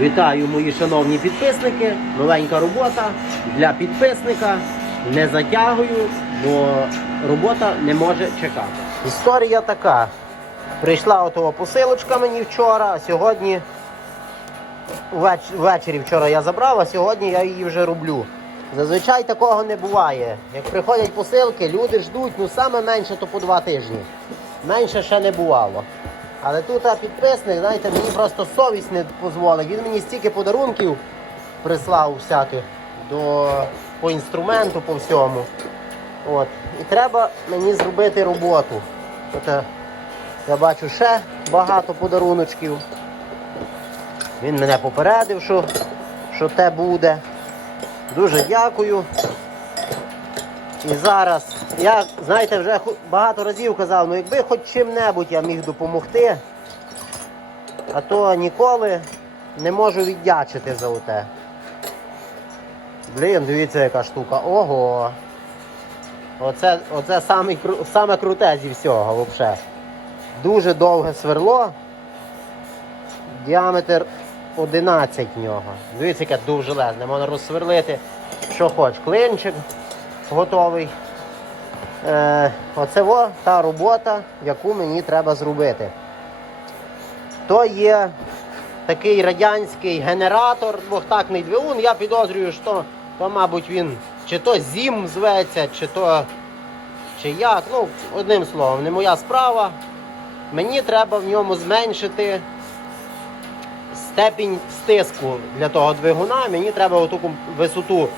Вітаю, мої шановні підписники. Новенька робота для підписника. Не затягую, бо робота не може чекати. Історія така. Прийшла отова посилочка мені вчора, а сьогодні ввеч- ввечері вчора я забрав, а сьогодні я її вже роблю. Зазвичай такого не буває. Як приходять посилки, люди ждуть, ну саме менше то по два тижні. Менше ще не бувало. Але тут а, підписник, знаєте, мені просто совість не дозволить. Він мені стільки подарунків прислав всяких до, по інструменту, по всьому. От. І треба мені зробити роботу. От, е, я бачу ще багато подаруночків. Він мене попередив, що, що те буде. Дуже дякую. І зараз, я, знаєте, вже багато разів казав, ну якби хоч чим-небудь я міг допомогти, а то ніколи не можу віддячити за оте. Блін, дивіться, яка штука. Ого. Оце, оце саме, саме круте зі всього взагалі. Дуже довге сверло. Діаметр 11 нього. Дивіться, яке довжелезне. Можна розсверлити, що хоч. Клинчик готовий. Е, оце во, та робота, яку мені треба зробити. То є такий радянський генератор, двохтактний двигун. Я підозрюю, що то, мабуть, він чи то зім зветься, чи то чи як. Ну, одним словом, не моя справа. Мені треба в ньому зменшити степінь стиску для того двигуна. Мені треба оту висоту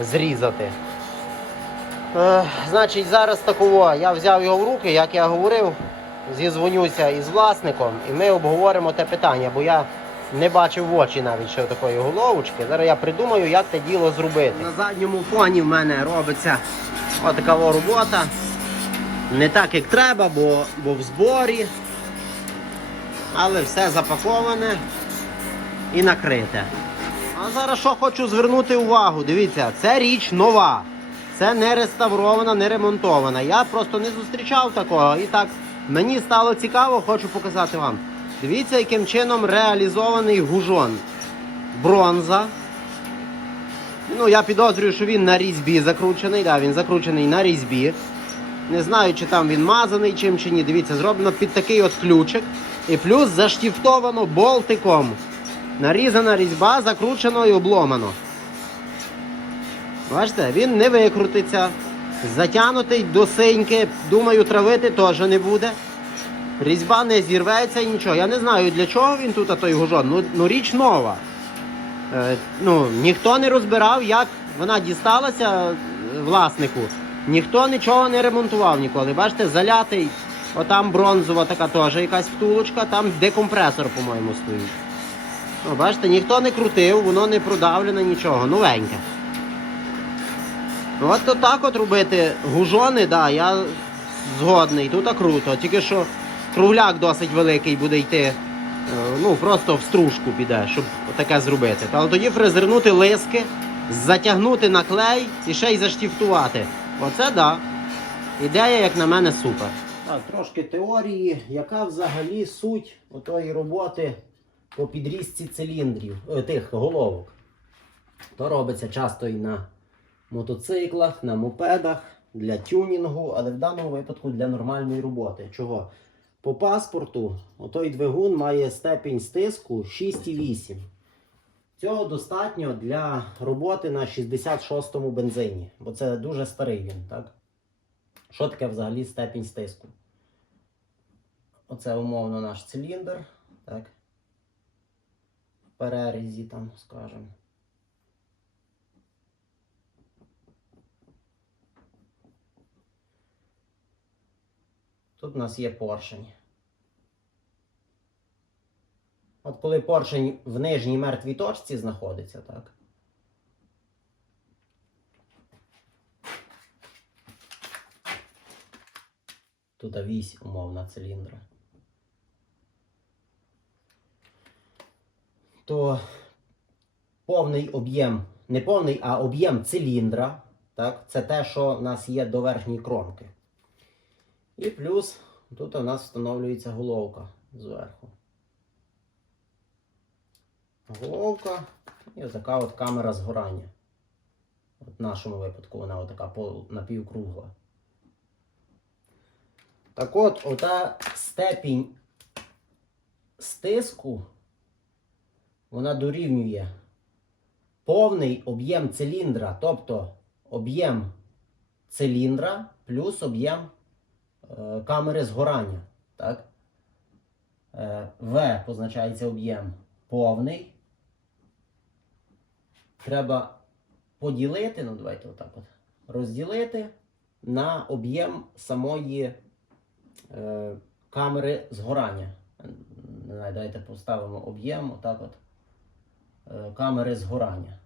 зрізати. Е, значить, зараз такого я взяв його в руки, як я говорив, зізвонюся із власником, і ми обговоримо те питання, бо я не бачив в очі навіть ще такої головочки. Зараз я придумаю, як те діло зробити. На задньому фоні в мене робиться отака робота. Не так, як треба, бо, бо в зборі. Але все запаковане і накрите. А зараз що хочу звернути увагу. Дивіться, це річ нова. Це не реставрована, не ремонтована. Я просто не зустрічав такого. І так мені стало цікаво, хочу показати вам. Дивіться, яким чином реалізований гужон. Бронза. Ну, я підозрюю, що він на різьбі закручений. Да, він закручений на різьбі. Не знаю, чи там він мазаний чим чи ні. Дивіться, зроблено під такий от ключик. І плюс заштіфтовано болтиком. Нарізана різьба, закручено і обломано. Бачите, він не викрутиться. Затягнутий до синьки, думаю, травити теж не буде. Різьба не зірветься і нічого. Я не знаю для чого він тут, а той гужон. Ну, ну річ нова. Е, ну, ніхто не розбирав, як вона дісталася е, власнику. Ніхто нічого не ремонтував ніколи. Бачите, залятий, отам бронзова така теж якась втулочка, там декомпресор, по-моєму, стоїть. О, бачите, ніхто не крутив, воно не продавлене, нічого, новеньке. От то так от робити гужони, да, я згодний, тут круто. Тільки що кругляк досить великий буде йти. е, Ну, просто в стружку піде, щоб таке зробити. Але тоді фрезернути лиски, затягнути на клей і ще й заштіфтувати. Оце да. Ідея, як на мене, супер. Так, трошки теорії, яка взагалі суть отої роботи по підрізці циліндрів, е, тих головок. То робиться часто і на мотоциклах, на мопедах, для тюнінгу, але в даному випадку для нормальної роботи. Чого? По паспорту отой двигун має степінь стиску 6,8. Цього достатньо для роботи на 66-му бензині, бо це дуже старий він, так? Що таке взагалі степінь стиску? Оце умовно наш циліндр, так? В перерізі там, скажемо. Тут у нас є поршень. От коли поршень в нижній мертвій точці знаходиться, так? Тут вісь умовна циліндра. То повний об'єм, не повний, а об'єм циліндра, так? Це те, що у нас є до верхньої кромки. І плюс тут у нас встановлюється головка зверху. головка і отака от камера згорання. От в нашому випадку вона отака напівкругла. Так от, ота степінь стиску, вона дорівнює повний об'єм циліндра, тобто об'єм циліндра плюс об'єм камери згорання. Так? Е, В позначається об'єм повний. Треба поділити, ну давайте отак от, розділити на об'єм самої е, камери згорання. Не давайте поставимо об'єм отак от е, камери згорання.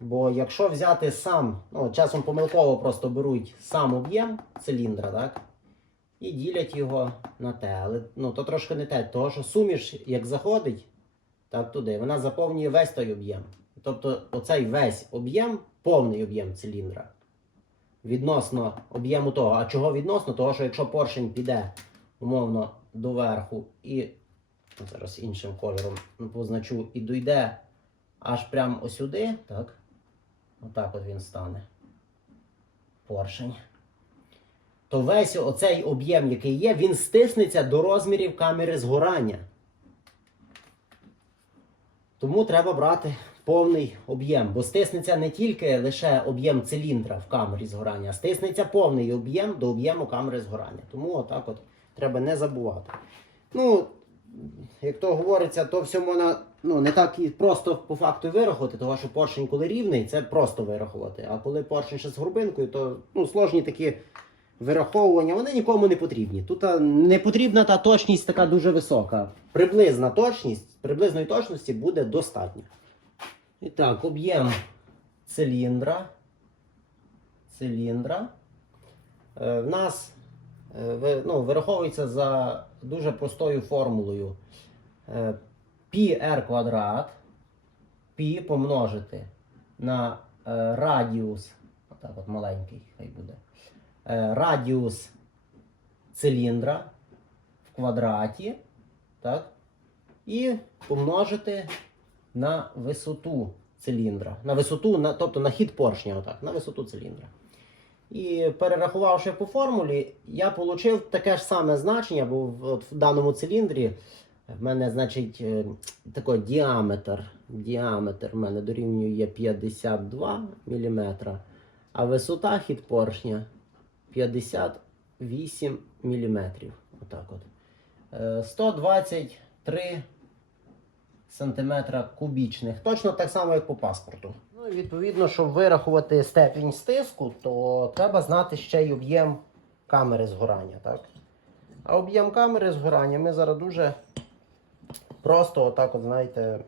Бо якщо взяти сам, ну, часом помилково просто беруть сам об'єм циліндра, так? І ділять його на те. Але ну, то трошки не те, того що суміш, як заходить, так туди, вона заповнює весь той об'єм. Тобто оцей весь об'єм, повний об'єм циліндра. Відносно об'єму того. А чого відносно? Того, що якщо поршень піде умовно доверху і ну, зараз іншим кольором позначу, і дойде аж прямо осюди, так? Отак от він стане. Поршень. То весь оцей об'єм, який є, він стиснеться до розмірів камери згорання. Тому треба брати повний об'єм, бо стиснеться не тільки лише об'єм циліндра в камері згорання, а стиснеться повний об'єм до об'єму камери згорання. Тому отак от треба не забувати. Ну, як то говориться, то все можна ну, не так і просто по факту вирахувати, тому що поршень, коли рівний, це просто вирахувати. А коли поршень ще з горбинкою, то ну, сложні такі вираховування, вони нікому не потрібні. Тут не потрібна та точність така дуже висока. Приблизна точність, приблизної точності буде достатньо. І так, об'єм циліндра. Циліндра. Е, в нас е, ну, вираховується за дуже простою формулою. Е, πr квадрат π помножити на е, радіус, отак от маленький хай буде. Е, радіус циліндра в квадраті, так? І помножити на висоту циліндра. На висоту, на, тобто на хід поршня, отак, на висоту циліндра. І перерахувавши по формулі, я отримав таке ж саме значення, бо в, от в даному циліндрі в мене, значить, е, такий діаметр. Діаметр в мене дорівнює 52 мм, а висота хід поршня 58 мм. Отак от. Е, 123 сантиметра кубічних. Точно так само, як по паспорту. Ну і відповідно, щоб вирахувати степінь стиску, то треба знати ще й об'єм камери згорання. Так? А об'єм камери згорання ми зараз дуже просто, отак, от, знаєте,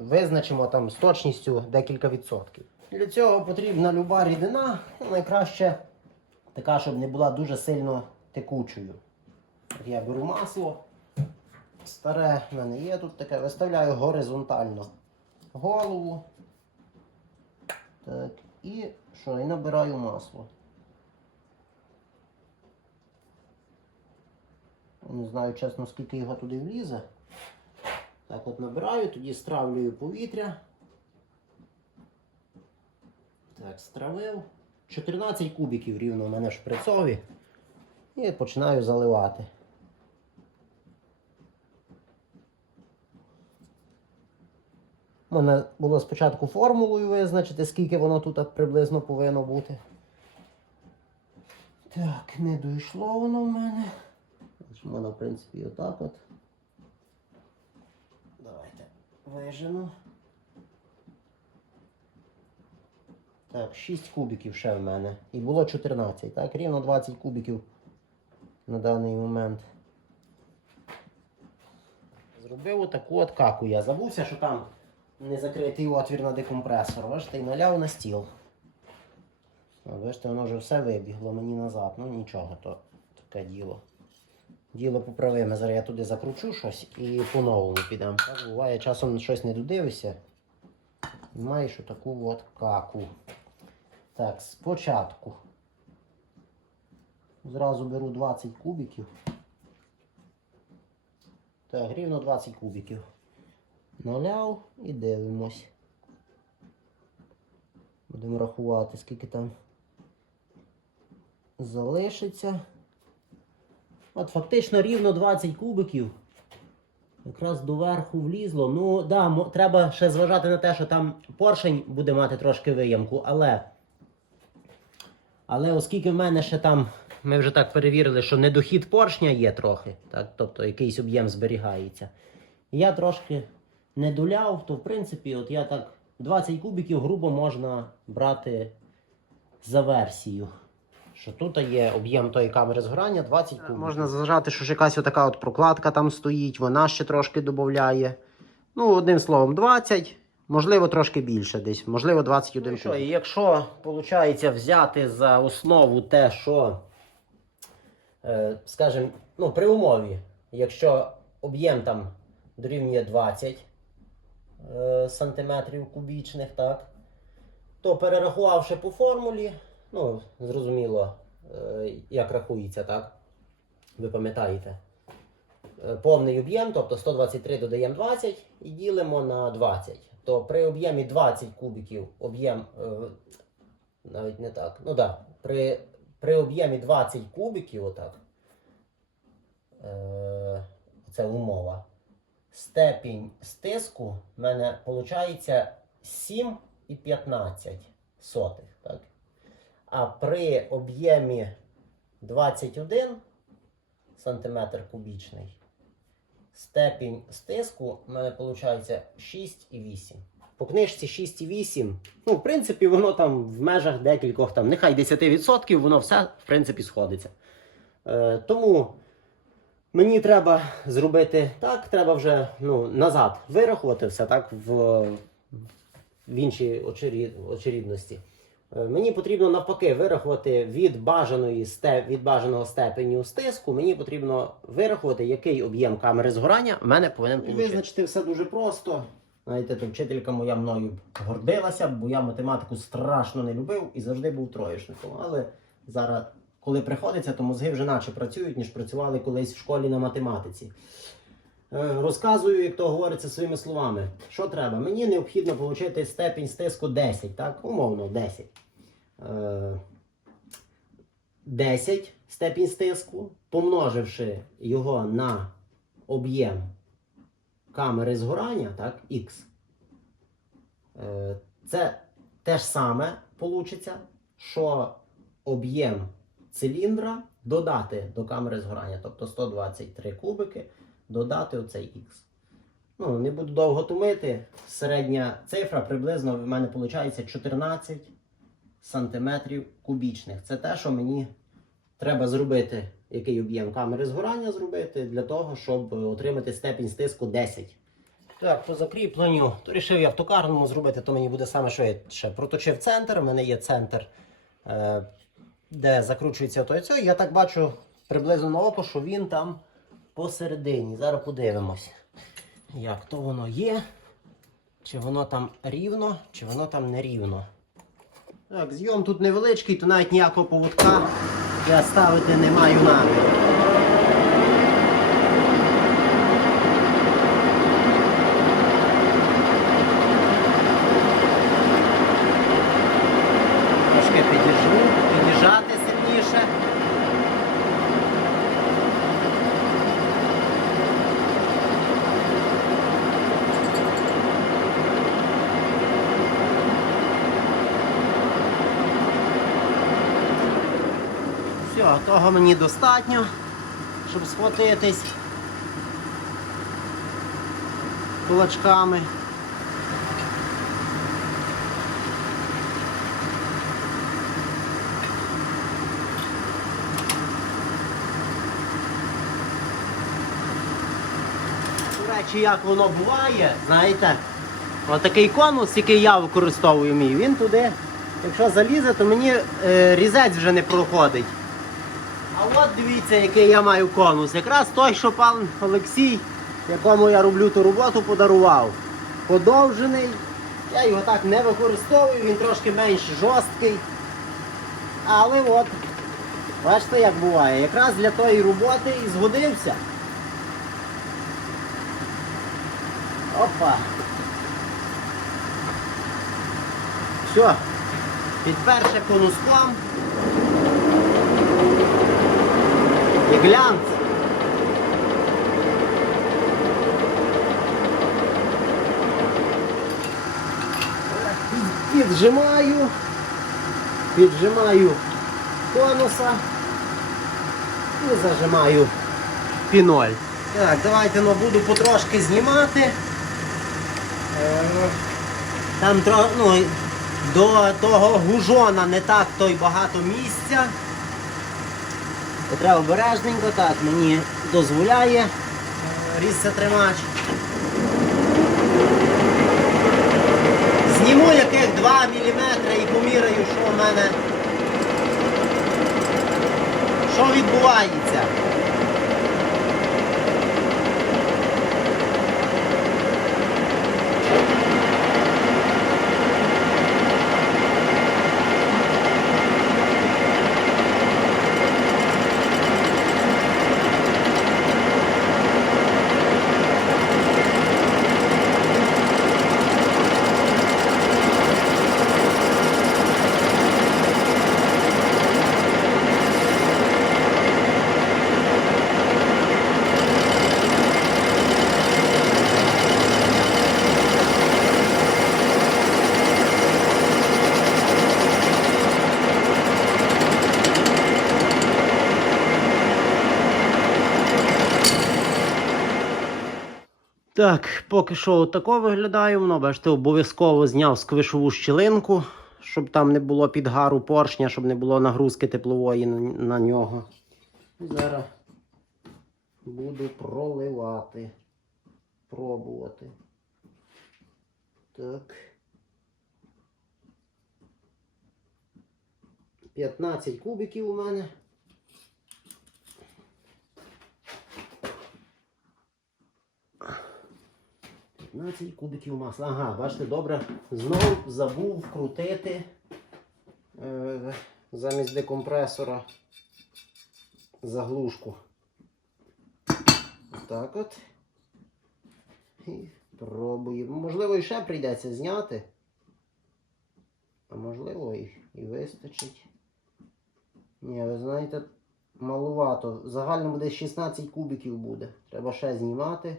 визначимо там з точністю декілька відсотків. Для цього потрібна люба рідина, ну, найкраще така, щоб не була дуже сильно текучою. Я беру масло. Старе в мене є тут таке, виставляю горизонтально голову. Так, і що? І набираю масло. Не знаю чесно, скільки його туди влізе. Так от набираю, тоді стравлюю повітря. Так, стравив. 14 кубиків рівно у мене шприцові. І починаю заливати. У Мене було спочатку формулою визначити, скільки воно тут приблизно повинно бути. Так, не дійшло воно в мене. Воно, в принципі, отак от. Давайте вижену. Так, 6 кубиків ще в мене. І було 14. Так, рівно 20 кубиків на даний момент. Зробив отаку от каку я. Забувся, що там не закритий отвір на декомпресор. Бачите, і наляв на стіл. Бачите, воно вже все вибігло мені назад. Ну нічого, то таке діло. Діло поправиме. Зараз я туди закручу щось і по-новому підемо. Так буває, часом щось не додивишся. І маєш отаку от каку. Так, спочатку. Зразу беру 20 кубиків. Так, рівно 20 кубиків. Наляв і дивимось. Будемо рахувати, скільки там залишиться. От фактично рівно 20 кубиків. Якраз доверху влізло. Ну, да, треба ще зважати на те, що там поршень буде мати трошки виямку, але. Але оскільки в мене ще там, ми вже так перевірили, що недохід поршня є трохи, так, тобто якийсь об'єм зберігається. Я трошки не дуляв, то в принципі, от я так 20 кубиків грубо можна брати за версію. Що тут є об'єм тої камери згорання 20 кубиків. Можна зажати, що ж якась отака от прокладка там стоїть, вона ще трошки додає. Ну, одним словом, 20, можливо, трошки більше десь, можливо, 21 ну, що, і Якщо виходить взяти за основу те, що, е, скажімо, ну, при умові, якщо об'єм там дорівнює 20 е, сантиметрів кубічних, так, то перерахувавши по формулі, ну, зрозуміло, е, як рахується, так? Ви пам'ятаєте. Е, Повний об'єм, тобто 123 додаємо 20 і ділимо на 20. То при об'ємі 20 кубиків об'єм е, навіть не так. Ну да, при, при об'ємі 20 кубиків, отак, це умова. Степінь стиску в мене виходить 7,15 сотих. Так? А при об'ємі 21 см кубічний степінь стиску в мене виходить 6,8. По книжці 6,8. Ну, в принципі, воно там в межах декількох, там, нехай 10%, воно все, в принципі, сходиться. Е, тому мені треба зробити так, треба вже ну, назад вирахувати все так в, в іншій очерід, очерідності. Е, Мені потрібно навпаки вирахувати від бажаної степ, від бажаного степеню стиску. Мені потрібно вирахувати, який об'єм камери згорання в мене повинен бути. Визначити все дуже просто. Знаєте, то вчителька моя мною гордилася, бо я математику страшно не любив і завжди був троєшником. Але зараз, коли приходиться, то мозги вже наче працюють, ніж працювали колись в школі на математиці. Е, Розказую, як то говориться своїми словами. Що треба? Мені необхідно отримати степінь стиску 10, так? Умовно, 10. Е, 10 степінь стиску, помноживши його на об'єм камери згорання, так, X. Е, Це те ж саме вийде, що об'єм циліндра додати до камери згорання, тобто 123 кубики, додати оцей X. Ну, не буду довго тумити. Середня цифра приблизно в мене виходить 14 сантиметрів кубічних. Це те, що мені треба зробити, який об'єм камери згорання зробити, для того, щоб отримати степінь стиску 10. Так, по закріпленню, то рішив я в токарному зробити, то мені буде саме швидше. Проточив центр, у мене є центр, е, де закручується той цей. Я так бачу приблизно на око, що він там посередині. Зараз подивимось, як то воно є. Чи воно там рівно, чи воно там не рівно. Так, зйом тут невеличкий, то навіть ніякого поводка я ставити не маю наміру. Все, того мені достатньо, щоб схватитись кулачками. Речі, як воно буває, знаєте, отакий конус, який я використовую мій, він туди, якщо залізе, то мені е, різець вже не проходить. А от дивіться, який я маю конус. Якраз той, що пан Олексій, якому я роблю ту роботу, подарував. Подовжений. Я його так не використовую, він трошки менш жорсткий. Але от, бачите, як буває, якраз для тої роботи і згодився. Опа. Все. Підперше конуском. І глянц. Піджимаю. Піджимаю конуса і зажимаю піноль. Так, давайте ну, буду потрошки знімати. Там ну, до того гужона не так то й багато місця. То треба обережненько, так, мені дозволяє різце тримач. Зніму яких 2 мм і поміряю, що в мене. Що відбувається. Так, поки що отако виглядає воно. Бачите, обов'язково зняв сквишову щілинку, щоб там не було підгару поршня, щоб не було нагрузки теплової на, нього. Зараз буду проливати. Пробувати. Так. 15 кубиків у мене. 15 кубиків масла. Ага, бачите, добре. Знову забув вкрутити е, замість декомпресора заглушку. Так от. І пробуємо. Можливо, і ще прийдеться зняти. А можливо і, і вистачить. Ні, ви знаєте, малувато. В загальному десь 16 кубиків буде. Треба ще знімати.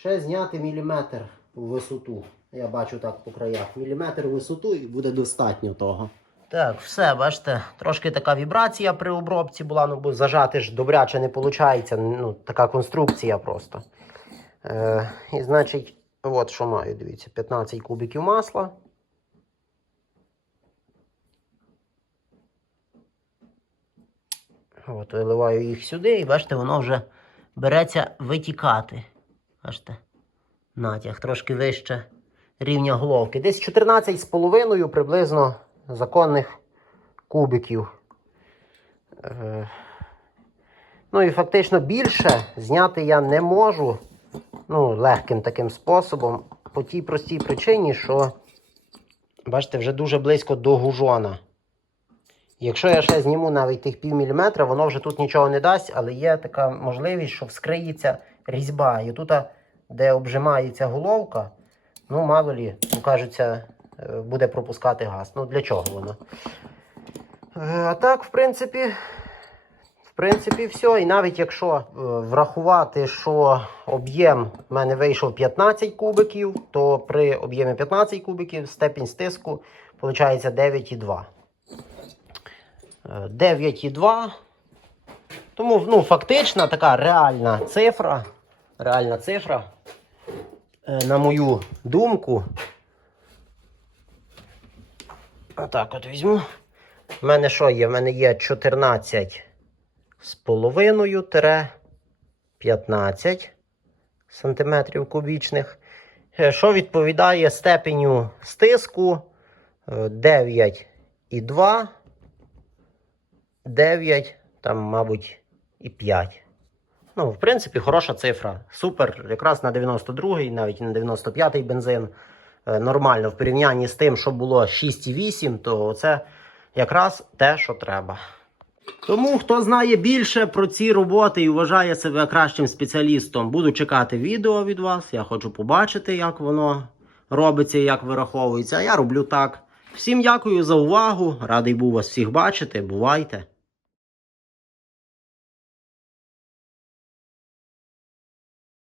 Ще зняти міліметр в висоту. Я бачу так по краях. Міліметр в висоту і буде достатньо того. Так, все, бачите, трошки така вібрація при обробці була, ну бо зажати ж добряче не виходить. Ну, така конструкція просто. Е, і значить, от що маю, дивіться, 15 кубиків масла. От, виливаю їх сюди, і бачите, воно вже береться витікати. Бачите? Натяг трошки вище рівня головки. Десь 14,5 приблизно законних кубиків. Е, Ну і фактично більше зняти я не можу. Ну, легким таким способом. По тій простій причині, що, бачите, вже дуже близько до гужона. Якщо я ще зніму навіть тих пів міліметра, воно вже тут нічого не дасть, але є така можливість, що вскриється різьба. І тут, де обжимається головка, ну, мало лі, кажеться, е, буде пропускати газ. Ну, для чого воно? Е, А так, в принципі, в принципі, все. І навіть якщо е, врахувати, що об'єм в мене вийшов 15 кубиків, то при об'ємі 15 кубиків степінь стиску виходить 9,2. Е, 9,2. Тому ну, фактична така реальна цифра. Реальна цифра, е, на мою думку. Отак от візьму. У мене що є? У мене є 14 з половиною тире 15 сантиметрів кубічних. Е, Що відповідає степеню стиску е, 9,2, 9, там, мабуть, і 5. Ну, в принципі, хороша цифра. Супер. Якраз на 92-й, навіть на 95-й бензин. Е, Нормально в порівнянні з тим, що було 6,8, то це якраз те, що треба. Тому хто знає більше про ці роботи і вважає себе кращим спеціалістом, буду чекати відео від вас. Я хочу побачити, як воно робиться і як вираховується. А я роблю так. Всім дякую за увагу. Радий був вас всіх бачити. Бувайте!